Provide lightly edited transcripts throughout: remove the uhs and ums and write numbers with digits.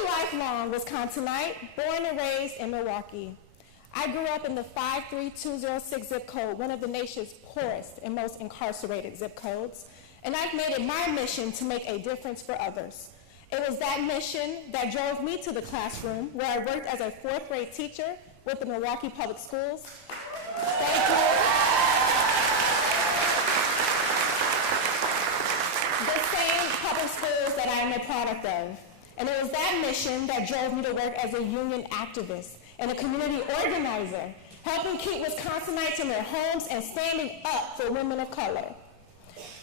a lifelong Wisconsinite, born and raised in Milwaukee. I grew up in the 53206 zip code, one of the nation's poorest and most incarcerated zip codes, and I've made it my mission to make a difference for others. It was that mission that drove me to the classroom, where I worked as a fourth grade teacher with the Milwaukee Public Schools. Thank you. The same public schools that I am a product of. And it was that mission that drove me to work as a union activist and a community organizer, helping keep Wisconsinites in their homes and standing up for women of color.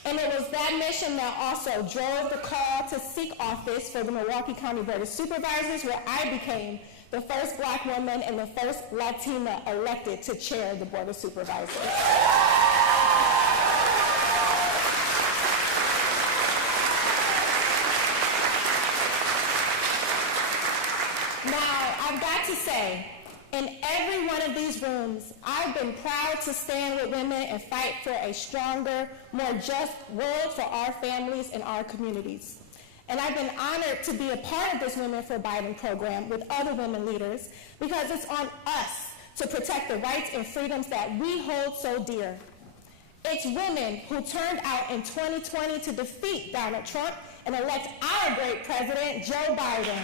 And it was that mission that also drove the call to seek office for the Milwaukee County Board of Supervisors, where I became the first Black woman and the first Latina elected to chair the Board of Supervisors. Now, I've got to say, in every one of these rooms, I've been proud to stand with women and fight for a stronger, more just world for our families and our communities. And I've been honored to be a part of this Women for Biden program with other women leaders, because it's on us to protect the rights and freedoms that we hold so dear. It's women who turned out in 2020 to defeat Donald Trump and elect our great president, Joe Biden.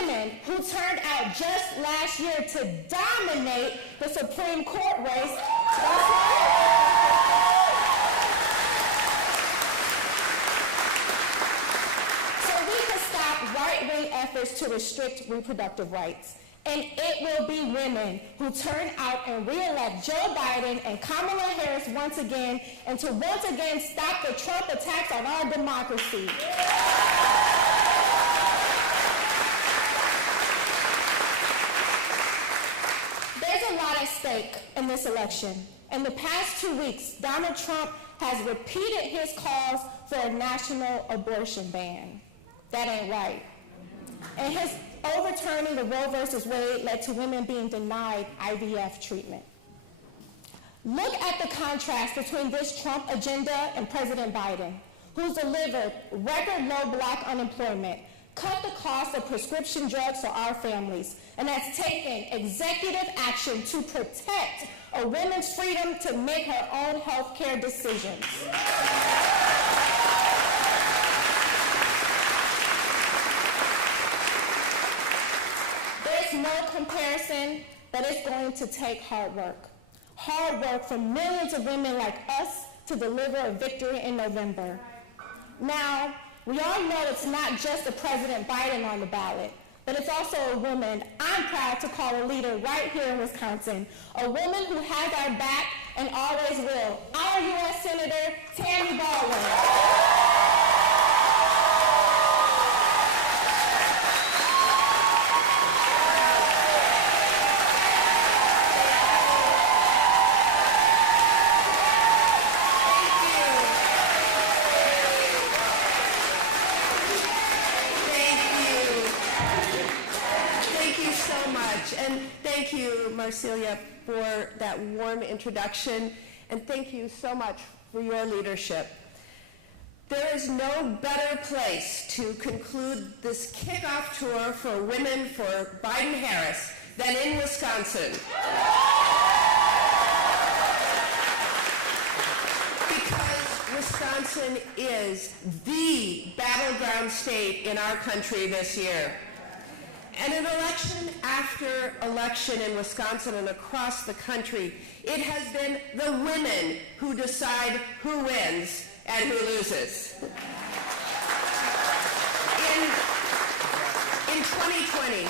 Women who turned out just last year to dominate the Supreme Court race. So we can stop right-wing efforts to restrict reproductive rights. And it will be women who turn out and re-elect Joe Biden and Kamala Harris once again, and to once again stop the Trump attacks on our democracy. At stake in this election. In the past 2 weeks, Donald Trump has repeated his calls for a national abortion ban. That ain't right. And his overturning the Roe versus Wade led to women being denied IVF treatment. Look at the contrast between this Trump agenda and President Biden, who's delivered record low Black unemployment, cut the cost of prescription drugs for our families, and has taken executive action to protect a woman's freedom to make her own health care decisions. There's no comparison, but it's going to take hard work. Hard work from millions of women like us to deliver a victory in November. Now, we all know it's not just a President Biden on the ballot, but it's also a woman I'm proud to call a leader right here in Wisconsin, a woman who has our back and always will, our U.S. Senator Tammy Baldwin. And thank you, Marcelia, for that warm introduction, and thank you so much for your leadership. There is no better place to conclude this kickoff tour for Women for Biden-Harris than in Wisconsin. Because Wisconsin is the battleground state in our country this year. And in election after election in Wisconsin and across the country, it has been the women who decide who wins and who loses. In 2020,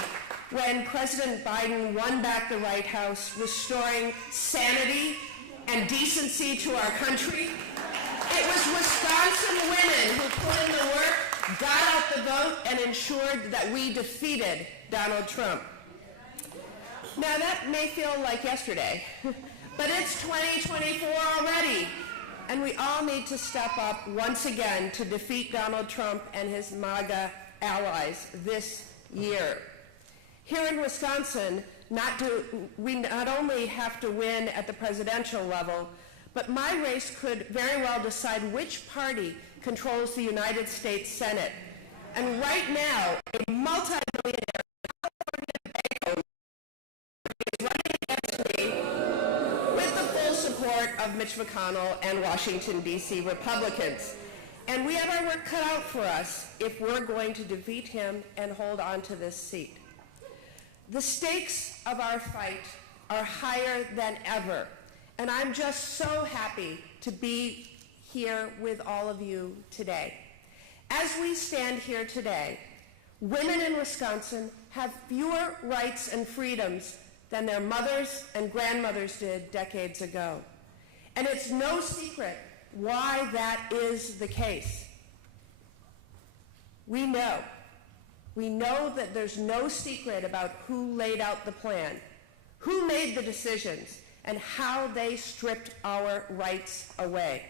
when President Biden won back the White House, restoring sanity and decency to our country, it was Wisconsin women who put in the work, got out the vote, and ensured that we defeated Donald Trump. Now that may feel like yesterday, but it's 2024 already, and we all need to step up once again to defeat Donald Trump and his MAGA allies this year. Here in Wisconsin, we not only have to win at the presidential level, but my race could very well decide which party controls the United States Senate. And right now, a multi-millionaire California bank is running against me with the full support of Mitch McConnell and Washington, D.C. Republicans. And we have our work cut out for us if we're going to defeat him and hold on to this seat. The stakes of our fight are higher than ever, and I'm just so happy to be here with all of you today. As we stand here today, women in Wisconsin have fewer rights and freedoms than their mothers and grandmothers did decades ago. And it's no secret why that is the case. We know that there's no secret about who laid out the plan, who made the decisions, and how they stripped our rights away.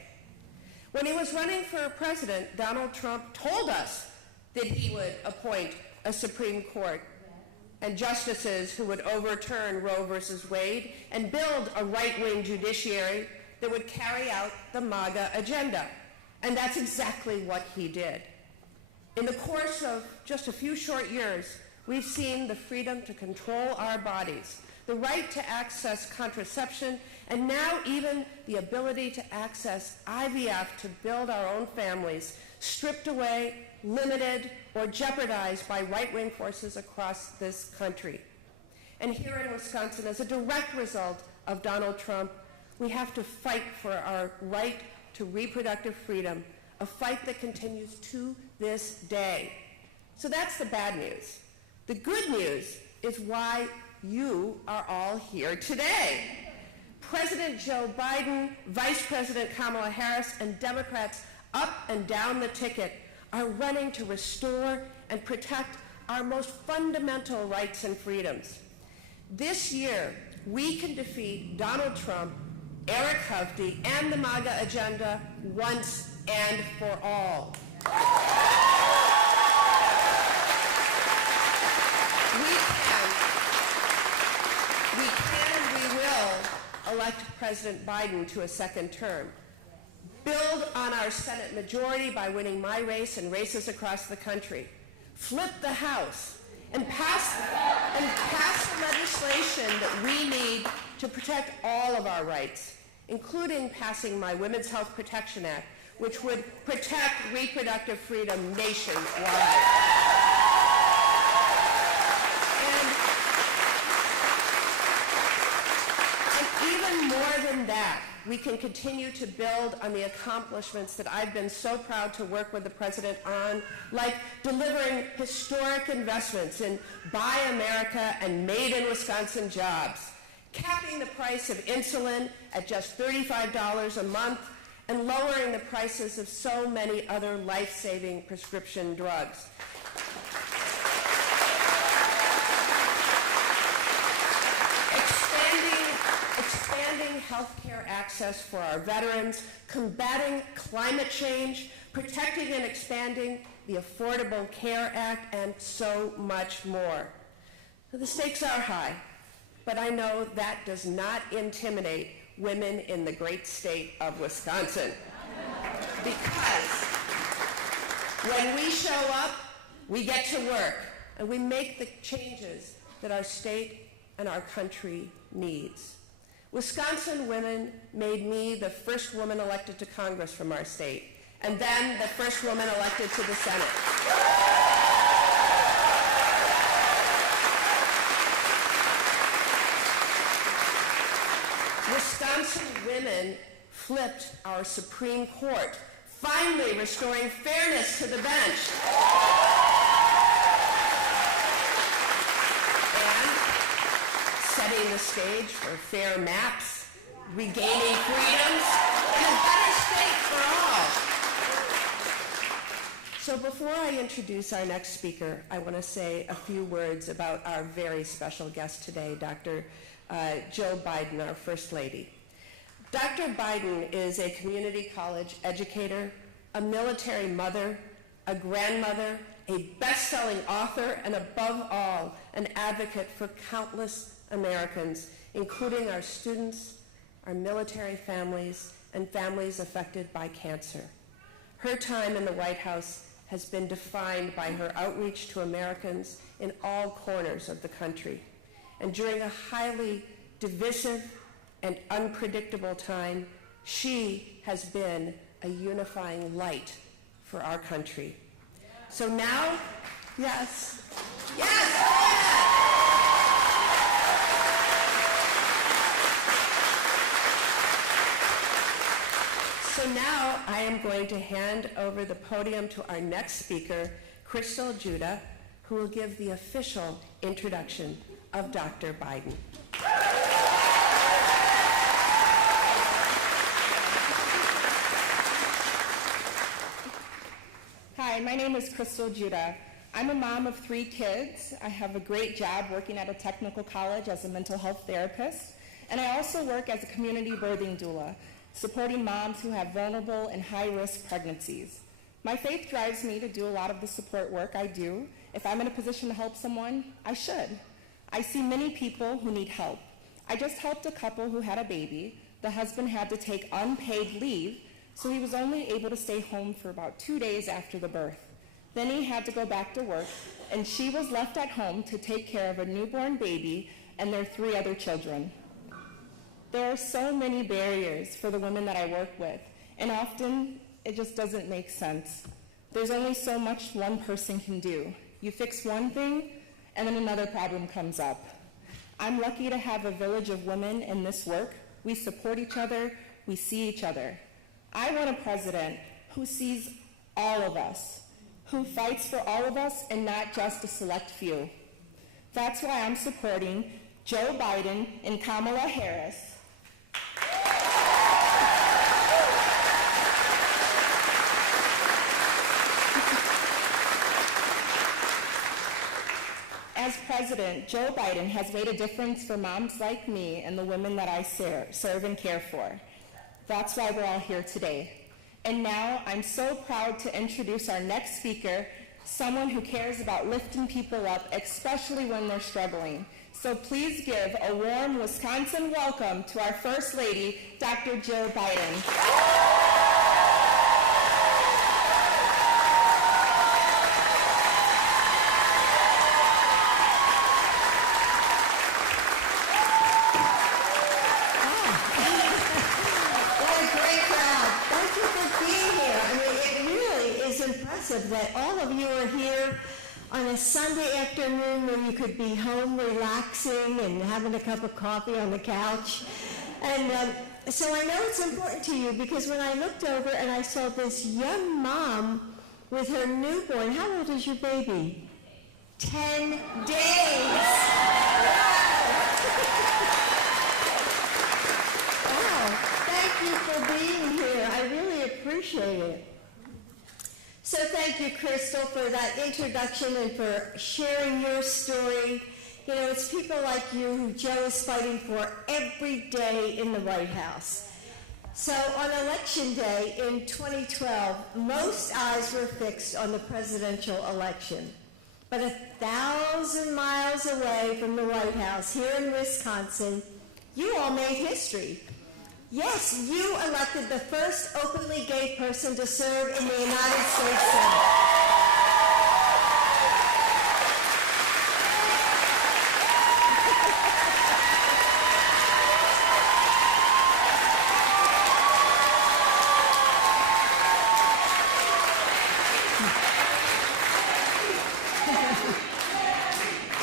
When he was running for president, Donald Trump told us that he would appoint a Supreme Court and justices who would overturn Roe versus Wade and build a right-wing judiciary that would carry out the MAGA agenda. And that's exactly what he did. In the course of just a few short years, we've seen the freedom to control our bodies, the right to access contraception, and now even the ability to access IVF to build our own families, stripped away, limited, or jeopardized by right-wing forces across this country. And here in Wisconsin, as a direct result of Donald Trump, we have to fight for our right to reproductive freedom, a fight that continues to this day. So that's the bad news. The good news is why you are all here today. President Joe Biden, Vice President Kamala Harris, and Democrats up and down the ticket are running to restore and protect our most fundamental rights and freedoms. This year, we can defeat Donald Trump, Eric Hovde, and the MAGA agenda once and for all. We will elect President Biden to a second term. Build on our Senate majority by winning my race and races across the country. Flip the House and pass the legislation that we need to protect all of our rights, including passing my Women's Health Protection Act, which would protect reproductive freedom nationwide. And even more than that, we can continue to build on the accomplishments that I've been so proud to work with the President on, like delivering historic investments in Buy America and Made in Wisconsin jobs, capping the price of insulin at just $35 a month, and lowering the prices of so many other life-saving prescription drugs. Expanding healthcare access for our veterans, combating climate change, protecting and expanding the Affordable Care Act, and so much more. The stakes are high, but I know that does not intimidate women in the great state of Wisconsin. Because when we show up, we get to work, and we make the changes that our state and our country needs. Wisconsin women made me the first woman elected to Congress from our state, and then the first woman elected to the Senate. Wisconsin women flipped our Supreme Court, finally restoring fairness to the bench. And setting the stage for fair maps, regaining freedoms, and a better state for all. So before I introduce our next speaker, I want to say a few words about our very special guest today, Dr. Joe Biden, our First Lady. Dr. Biden is a community college educator, a military mother, a grandmother, a best-selling author, and above all, an advocate for countless Americans, including our students, our military families, and families affected by cancer. Her time in the White House has been defined by her outreach to Americans in all corners of the country. And during a highly divisive and unpredictable time, she has been a unifying light for our country. So now, yes. So now I am going to hand over the podium to our next speaker, Crystal Judah, who will give the official introduction of Dr. Biden. Hi, my name is Crystal Judah. I'm a mom of 3 kids. I have a great job working at a technical college as a mental health therapist, and I also work as a community birthing doula, supporting moms who have vulnerable and high-risk pregnancies. My faith drives me to do a lot of the support work I do. If I'm in a position to help someone, I should. I see many people who need help. I just helped a couple who had a baby. The husband had to take unpaid leave, so he was only able to stay home for about 2 days after the birth. Then he had to go back to work, and she was left at home to take care of a newborn baby and their 3 other children. There are so many barriers for the women that I work with, and often it just doesn't make sense. There's only so much one person can do. You fix one thing, and then another problem comes up. I'm lucky to have a village of women in this work. We support each other, we see each other. I want a president who sees all of us, who fights for all of us and not just a select few. That's why I'm supporting Joe Biden and Kamala Harris. As president, Joe Biden has made a difference for moms like me and the women that I serve and care for. That's why we're all here today. And now I'm so proud to introduce our next speaker, someone who cares about lifting people up, especially when they're struggling. So please give a warm Wisconsin welcome to our First Lady, Dr. Jill Biden. That all of you are here on a Sunday afternoon when you could be home relaxing and having a cup of coffee on the couch. And so I know it's important to you because when I looked over and I saw this young mom with her newborn, how old is your baby? 10 days. Wow. Thank you for being here. I really appreciate it. So thank you, Crystal, for that introduction and for sharing your story. You know, it's people like you who Joe is fighting for every day in the White House. So on Election Day in 2012, most eyes were fixed on the presidential election. But 1,000 miles away from the White House, here in Wisconsin, you all made history. Yes, you elected the first openly gay person to serve in the United States Senate.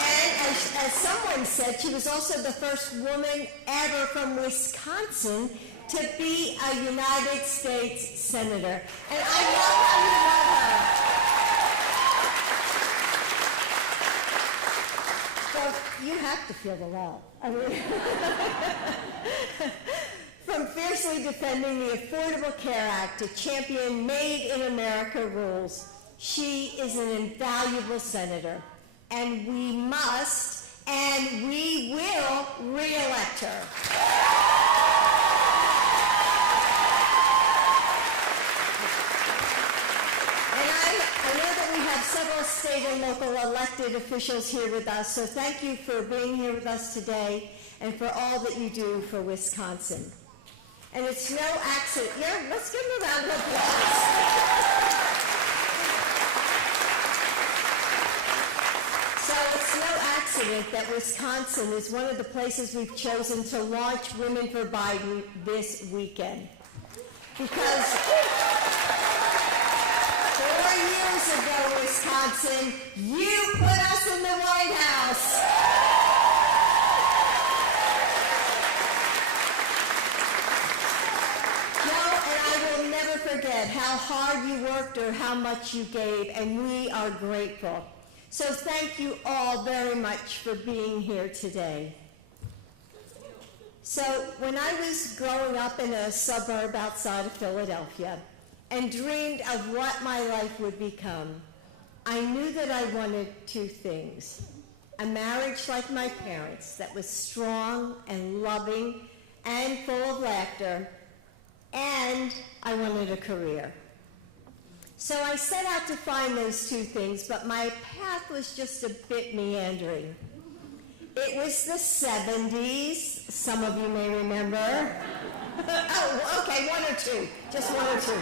And as someone said, she was also the first woman ever from Wisconsin to be a United States Senator. And I know how you love her. Well, you have to feel the love. I mean, from fiercely defending the Affordable Care Act to champion Made in America rules, she is an invaluable senator. And we must, and we will, re-elect her. I know that we have several state and local elected elected officials here with us, so thank you for being here with us today and for all that you do for Wisconsin. And it's no accident. Yeah, let's give them a round of applause. So it's no accident that Wisconsin is one of the places we've chosen to launch Women for Biden this weekend. Because 4 years ago, Wisconsin, you put us in the White House. Joe and I will never forget how hard you worked or how much you gave, and we are grateful. So thank you all very much for being here today. So when I was growing up in a suburb outside of Philadelphia and dreamed of what my life would become, I knew that I wanted two things: a marriage like my parents that was strong and loving and full of laughter, and I wanted a career. So I set out to find those two things, but my path was just a bit meandering. It was the 70s, some of you may remember. Oh, okay, one or two, just one or two.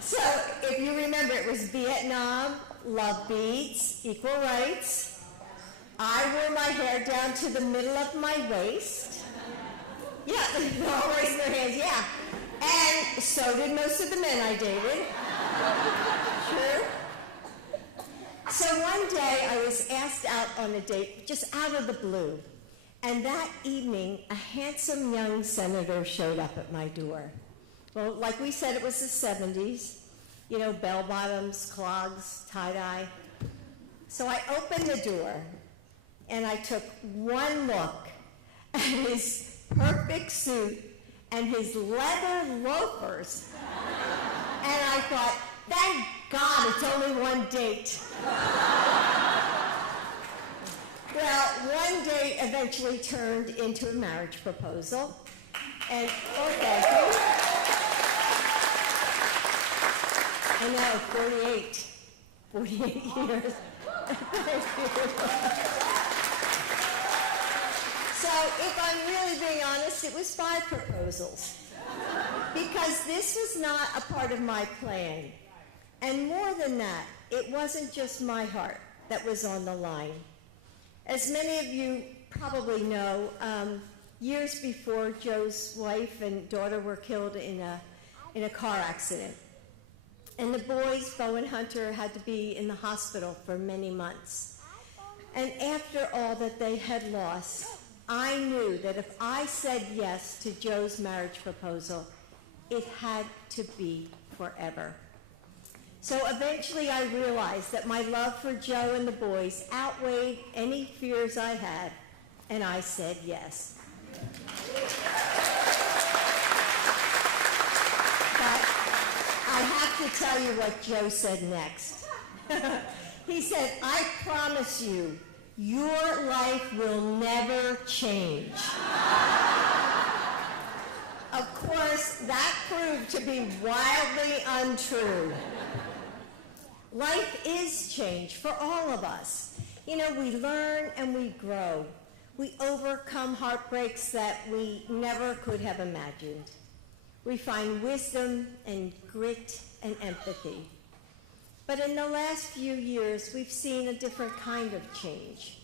So if you remember, it was Vietnam, love beads, equal rights. I wore my hair down to the middle of my waist. Yeah, they're all raising their hands, yeah. And so did most of the men I dated. True. So one day I was asked out on a date, just out of the blue. And that evening, a handsome young senator showed up at my door. Well, like we said, it was the 70s. You know, bell-bottoms, clogs, tie-dye. So I opened the door, and I took one look at his perfect suit and his leather loafers. And I thought, thank God it's only one date. Well, one date eventually turned into a marriage proposal. And, oh, thank you. I know, 48 years. So if I'm really being honest, it was 5 proposals. Because this was not a part of my plan. And more than that, it wasn't just my heart that was on the line. As many of you probably know, years before, Joe's wife and daughter were killed in a car accident. And the boys, Bo and Hunter, had to be in the hospital for many months. And after all that they had lost, I knew that if I said yes to Joe's marriage proposal, it had to be forever. So eventually I realized that my love for Joe and the boys outweighed any fears I had, and I said yes. But I have to tell you what Joe said next. He said, "I promise you, your life will never change." Of course, that proved to be wildly untrue. Life is change for all of us. You know, we learn and we grow. We overcome heartbreaks that we never could have imagined. We find wisdom and grit and empathy. But in the last few years, we've seen a different kind of change.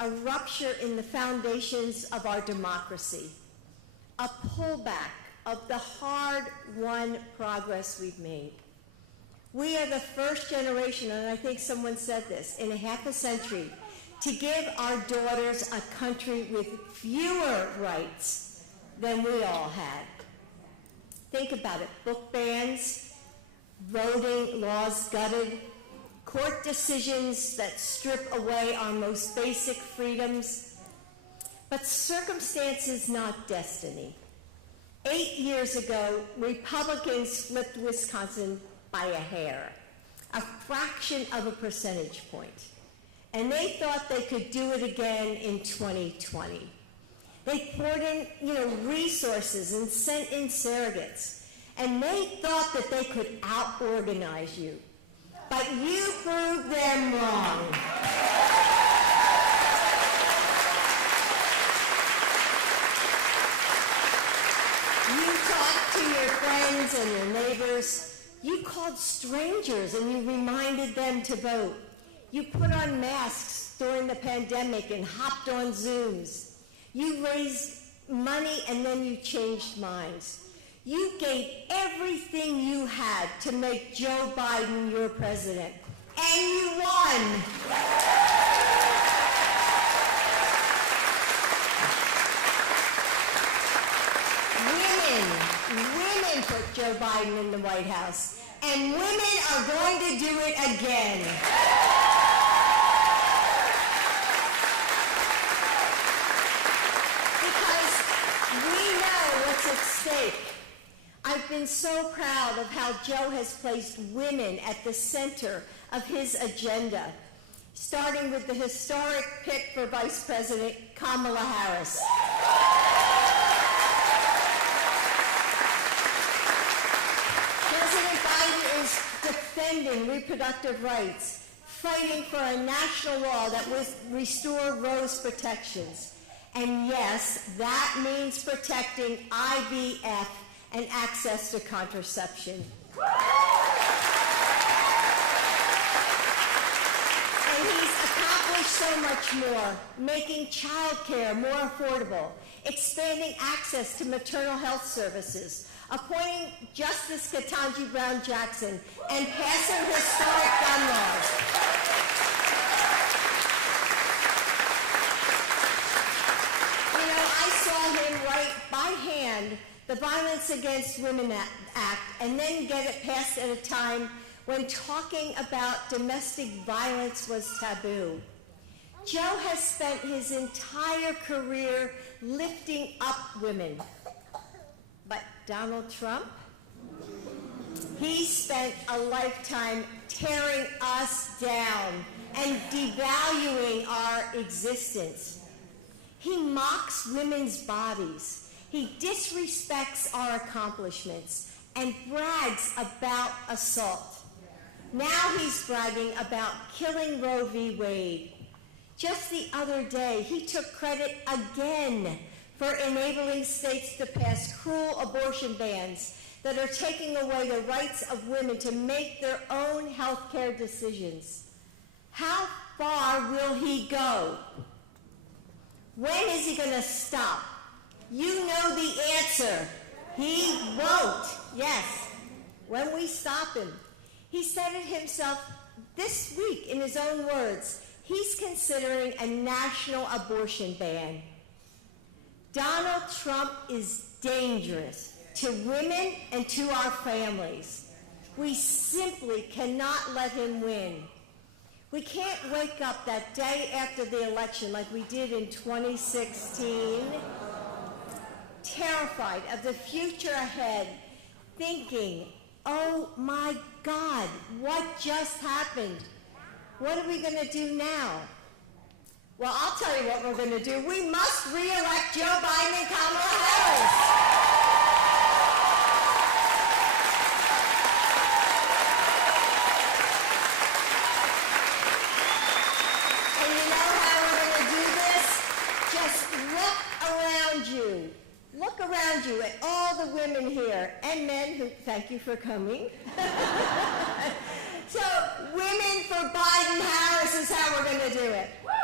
A rupture in the foundations of our democracy. A pullback of the hard-won progress we've made. We are the first generation, and I think someone said this, in a half a century, to give our daughters a country with fewer rights than we all had. Think about it. Book bans, voting laws gutted, court decisions that strip away our most basic freedoms. But circumstance is not destiny. 8 years ago, Republicans flipped Wisconsin by a hair, a fraction of a percentage point. And they thought they could do it again in 2020. They poured in, resources and sent in surrogates. And they thought that they could out-organize you. but you proved them wrong. You talked to your friends and your neighbors. You called strangers and you reminded them to vote. You put on masks during the pandemic and hopped on Zooms. You raised money and then you changed minds. You gave everything you had to make Joe Biden your president, and you won. Women put Joe Biden in the White House, and women are going to do it again. Because we know what's at stake. I've been so proud of how Joe has placed women at the center of his agenda, starting with the historic pick for Vice President Kamala Harris. President Biden is defending reproductive rights, fighting for a national law that would restore Roe's protections. And yes, that means protecting IVF and access to contraception. And he's accomplished so much more, making child care more affordable, expanding access to maternal health services, appointing Justice Ketanji Brown Jackson, and passing historic gun laws. You know, I saw him write by hand the Violence Against Women Act, and then get it passed at a time when talking about domestic violence was taboo. Joe has spent his entire career lifting up women. But Donald Trump, he spent a lifetime tearing us down and devaluing our existence. He mocks women's bodies. He disrespects our accomplishments and brags about assault. Now he's bragging about killing Roe v. Wade. Just the other day, he took credit again for enabling states to pass cruel abortion bans that are taking away the rights of women to make their own health care decisions. How far will he go? When is he going to stop? You know the answer. He won't. Yes. When we stop him. He said it himself this week in his own words. He's considering a national abortion ban. Donald Trump is dangerous to women and to our families. We simply cannot let him win. We can't wake up that day after the election like we did in 2016, terrified of the future ahead, thinking, oh my God, what just happened? What are we going to do now? Well, I'll tell you what we're going to do. We must re-elect Joe Biden and Kamala Harris. And you know how we're going to do this? Just look around you. Look around you at all the women here and men who, thank you for coming. So, women for Biden-Harris is how we're going to do it. We're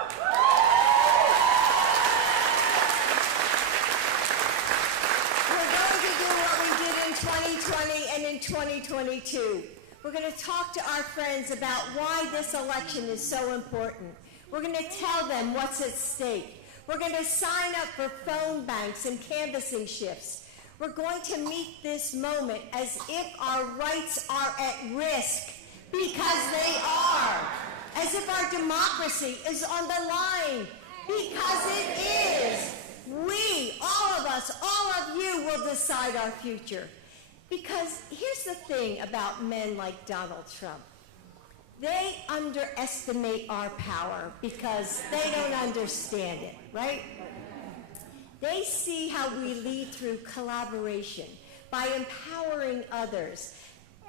going to do what we did in 2020 and in 2022. We're going to talk to our friends about why this election is so important. We're going to tell them what's at stake. We're going to sign up for phone banks and canvassing shifts. We're going to meet this moment as if our rights are at risk, because they are. As if our democracy is on the line, because it is. We, all of us, all of you will decide our future. Because here's the thing about men like Donald Trump. They underestimate our power because they don't understand it, right? They see how we lead through collaboration, by empowering others.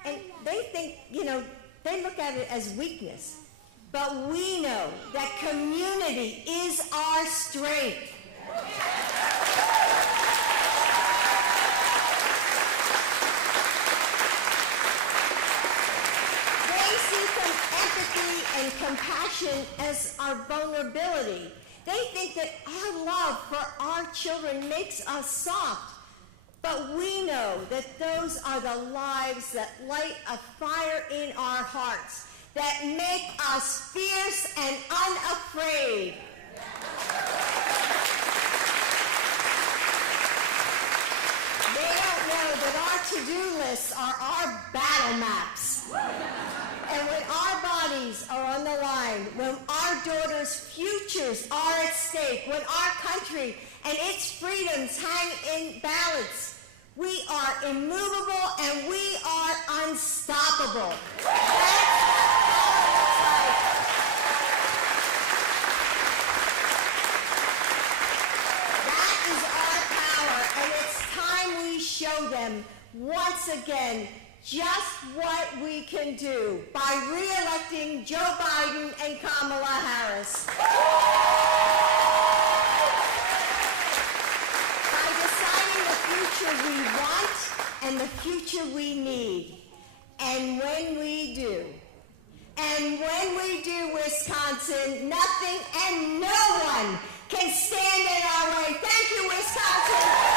And they think, They look at it as weakness. But we know that community is our strength. They see empathy and compassion as our vulnerability. They think that our love for our children makes us soft. But we know that those are the lives that light a fire in our hearts, that make us fierce and unafraid. They don't know that our to-do lists are our battle maps. And when our bodies are on the line, when our daughters' futures are at stake, when our country and its freedoms hang in balance, we are immovable and we are unstoppable. That is our power, and it's time we show them once again just what we can do by re-electing Joe Biden and Kamala Harris. We want and the future we need. And when we do, Wisconsin, nothing and no one can stand in our way. Thank you, Wisconsin.